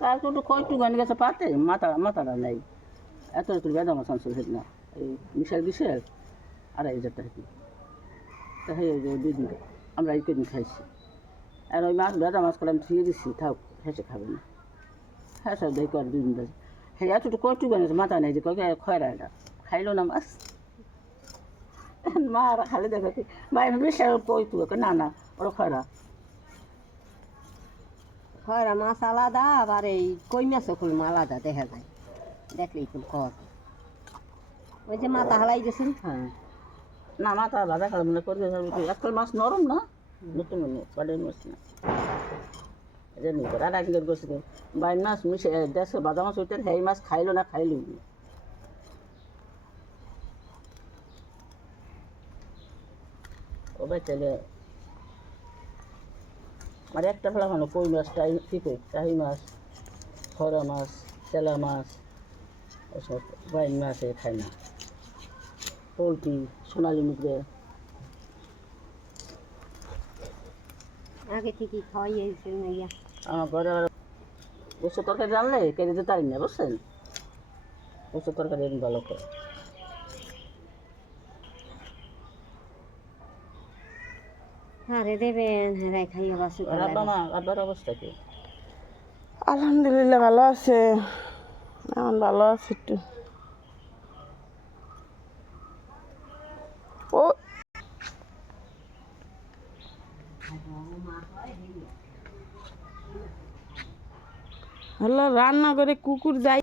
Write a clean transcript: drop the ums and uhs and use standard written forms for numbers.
কাল একটু কয়টু গান গেছে পাতে মাথাটা নেই এত বেদা মাছ আনছিল সেদিন এই মিশাল বিশাল 2,500 টাকা কি তা হয়ে যে 2 দিন আমরা এই কদিন খাইছি আর ওই মাছ বেদা মাছ করে আমি ধুয়ে দিচ্ছি থাক হেসে খাবে না হ্যাঁ সব দেখি আর 2 দিন বাজে হ্যাঁ এতটুকু কয়টু গান গেছে মাথা নেই যে কয় খয়রা এটা খাইলো না মাছ মা আর খালি দেখো কি ভাই বিশাল কয়টু না না ওরা খয়রা খয়রা মাছ আলাদা আবার এই কই মাছও খুব আলাদা দেখা যায় দেখলেই খুব কর ওই যে মাথা হালাই গেছেন হ্যাঁ না মাথা ভাজা খাবে মনে করবে একটা মাছ নরম না নতুন পালের মাছ না জানি আর একদিন করছে বাইর মাছ মিশে দেশে বাজা মাছ উঠতেন সেই মাছ খাইলো না খাইলো ও ভাই তাহলে আর একটা ফেলা ভালো কই মাছটা ঠিক টাহি মাছ খরা মাছ চেলা মাছ ওসব বাইন মাছ খায় না পোলট্রি সোনালি মুখে আগে থেকে খাওয়াইয়েছেন ইয়া আমার ঘরে বসে তরকারি জানলে কেটে দিতে পারি না বুঝছেন বসে তরকারি এরকম ভালো করে আরে দেবেন হ্যাঁ খাইয়ে বাসু আব্বার অবস্থা কি আলহামদুলিল্লাহ ভালো আছে এখন ভালো আছে একটু ও হ্যালো রান্না করে কুকুর যাই